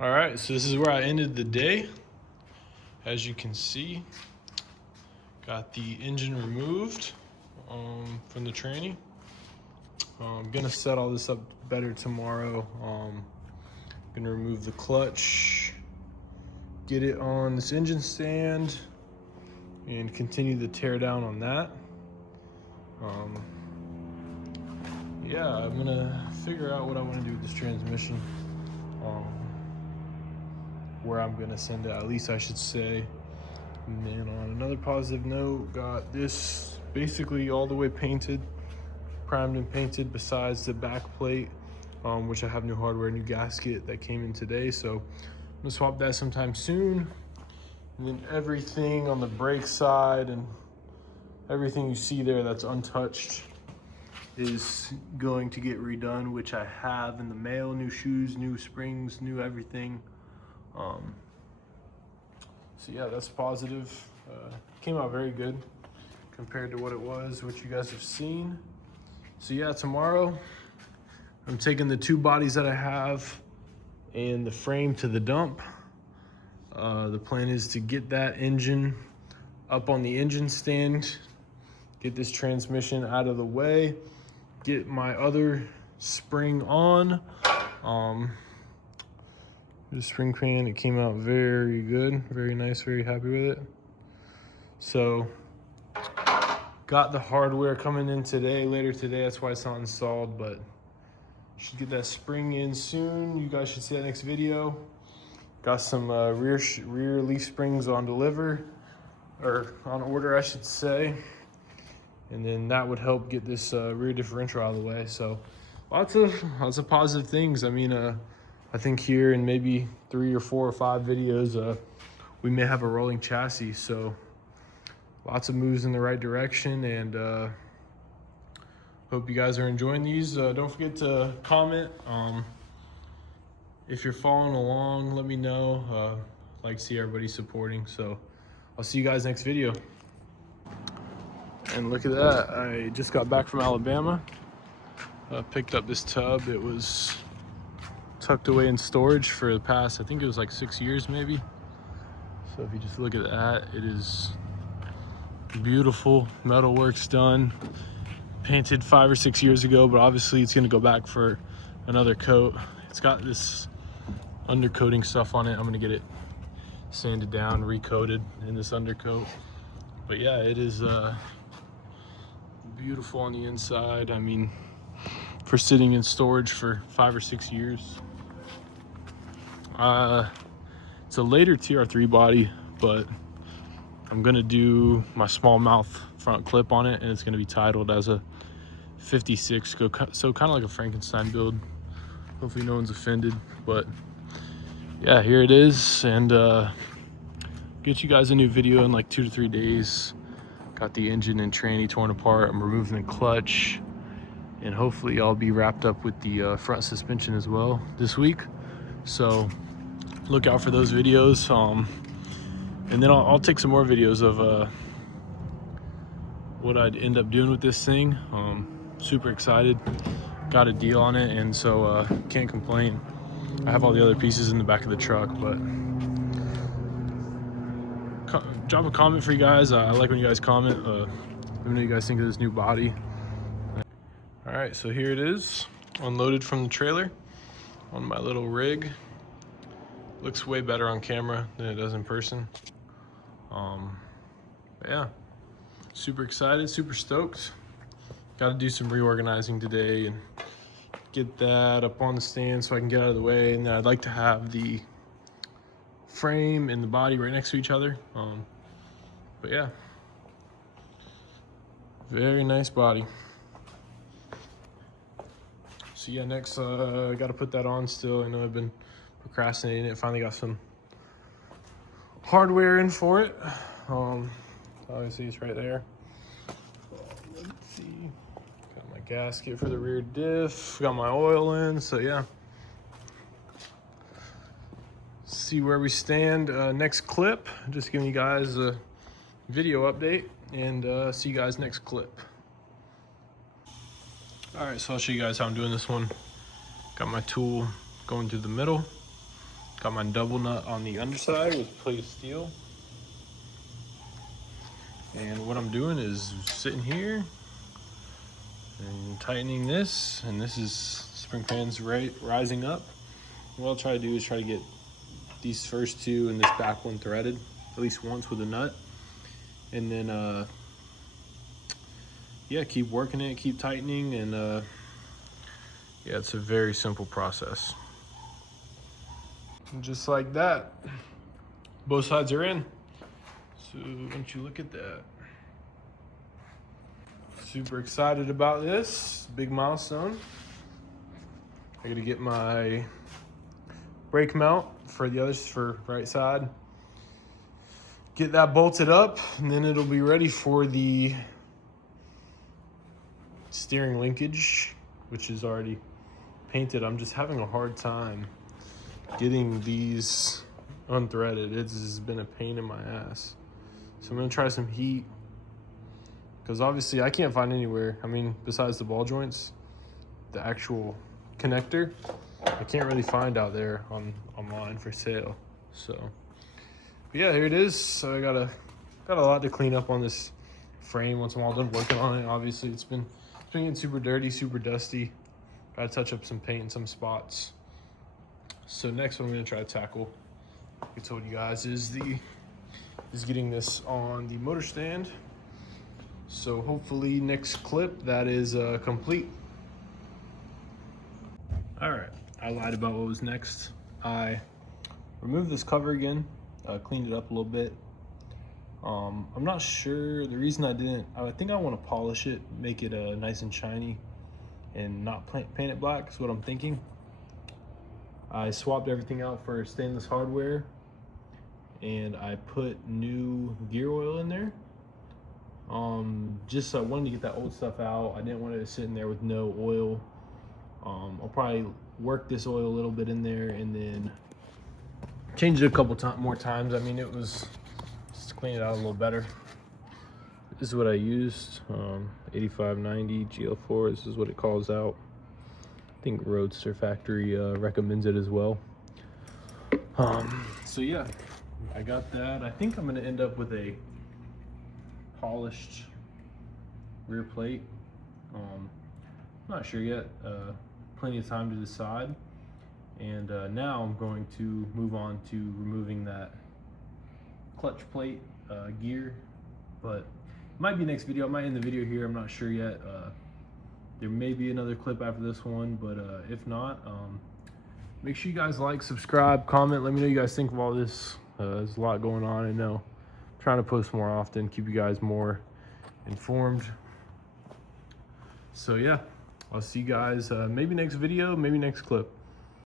All right, so this is where I ended the day. As you can see, got the engine removed from the tranny. I'm gonna set all this up better tomorrow. Gonna remove the clutch, get it on this engine stand, and continue the tear down on that. Yeah, I'm gonna figure out what I want to do with this transmission. Where I'm gonna send it, at least I should say. And then on another positive note, got this basically all the way painted, primed and painted besides the back plate, which I have new hardware, new gasket that came in today. So I'm gonna swap that sometime soon. And then everything on the brake side and everything you see there that's untouched is going to get redone, which I have in the mail. New shoes, new springs, new everything. So yeah, that's positive. Came out very good compared to what it was, what you guys have seen. So yeah, tomorrow I'm taking the two bodies that I have and the frame to the dump. The plan is to get that engine up on the engine stand, get this transmission out of the way, get my other spring on. The spring pan, it came out very good, very nice, very happy with it. So got the hardware coming in today, later today, that's why it's not installed, but should get that spring in soon. You guys should see that next video. Got some rear leaf springs on deliver, or on order I should say. And then that would help get this rear differential out of the way. So lots of positive things. I mean, I think here in maybe 3 or 4 or 5 videos, we may have a rolling chassis. So lots of moves in the right direction, and hope you guys are enjoying these. Don't forget to comment. If you're following along, let me know. Like to see everybody supporting. So I'll see you guys next video. And look at that, I just got back from Alabama. Picked up this tub. It was tucked away in storage for the past, I think it was like 6 years maybe. So if you just look at that, it is beautiful. Metal work's done. Painted 5 or 6 years ago, but obviously it's gonna go back for another coat. It's got this undercoating stuff on it. I'm gonna get it sanded down, recoated in this undercoat. But yeah, it is beautiful on the inside. I mean, for sitting in storage for 5 or 6 years. It's a later TR3 body, but I'm gonna do my small mouth front clip on it, and it's gonna be titled as a 56, so kind of like a Frankenstein build. Hopefully no one's offended, but yeah, here it is. And get you guys a new video in like 2 to 3 days. Got the engine and tranny torn apart. I'm removing the clutch, and hopefully I'll be wrapped up with the front suspension as well this week. So look out for those videos. And then I'll take some more videos of what I'd end up doing with this thing. Super excited. Got a deal on it, and so can't complain. I have all the other pieces in the back of the truck, but drop a comment for you guys. I like when you guys comment. Let me know what you guys think of this new body. All right, so here it is, unloaded from the trailer on my little rig. Looks way better on camera than it does in person. But yeah, super excited, super stoked. Got to do some reorganizing today and get that up on the stand so I can get out of the way. And then I'd like to have the frame and the body right next to each other. But yeah, very nice body. So yeah, next I got to put that on still. I know I've been procrastinating it. Finally got some hardware in for it. Obviously it's right there. Let's see. Got my gasket for the rear diff. Got my oil in. So yeah. See where we stand. Next clip. Just giving you guys a video update, and see you guys next clip. All right, so I'll show you guys how I'm doing this one. Got my tool going through the middle. Got my double nut on the underside with plate of steel. And what I'm doing is sitting here and tightening this, and this is spring fans rising up. What I'll try to do is try to get these first two and this back one threaded at least once with a nut, and then yeah, keep working it, keep tightening, and yeah, it's a very simple process. And just like that, both sides are in. So don't you look at that. Super excited about this big milestone. I gotta get my brake mount for the others for right side. Get that bolted up, and then it'll be ready for the steering linkage, which is already painted. I'm just having a hard time getting these unthreaded. It's been a pain in my ass. So I'm gonna try some heat, because obviously I can't find anywhere, I mean, besides the ball joints, the actual connector, I can't really find out there online for sale. So, but yeah, here it is. So I got a lot to clean up on this frame once I'm all done working on it. Obviously it's been getting super dirty, super dusty. Gotta touch up some paint in some spots. So next one I'm gonna try to tackle, I told you guys, is getting this on the motor stand. So hopefully next clip that is complete. All right, I lied about what was next. I removed this cover again, cleaned it up a little bit. I'm not sure, the reason I didn't, I think I want to polish it, make it nice and shiny and not paint it black is what I'm thinking. I swapped everything out for stainless hardware, and I put new gear oil in there. Just I wanted to get that old stuff out. I didn't want it to sit in there with no oil. I'll probably work this oil a little bit in there and then change it a couple more times. I mean, it was just clean it out a little better. This is what I used, 8590 GL4. This is what it calls out. I think Roadster Factory recommends it as well. So yeah, I got that. I think I'm gonna end up with a polished rear plate. Not sure yet, plenty of time to decide. And now I'm going to move on to removing that clutch plate gear, but it might be next video. I might end the video here, I'm not sure yet. There may be another clip after this one, but if not, make sure you guys like, subscribe, comment, let me know what you guys think of all this. There's a lot going on, I know. I'm trying to post more often, keep you guys more informed. So yeah, I'll see you guys maybe next video, maybe next clip.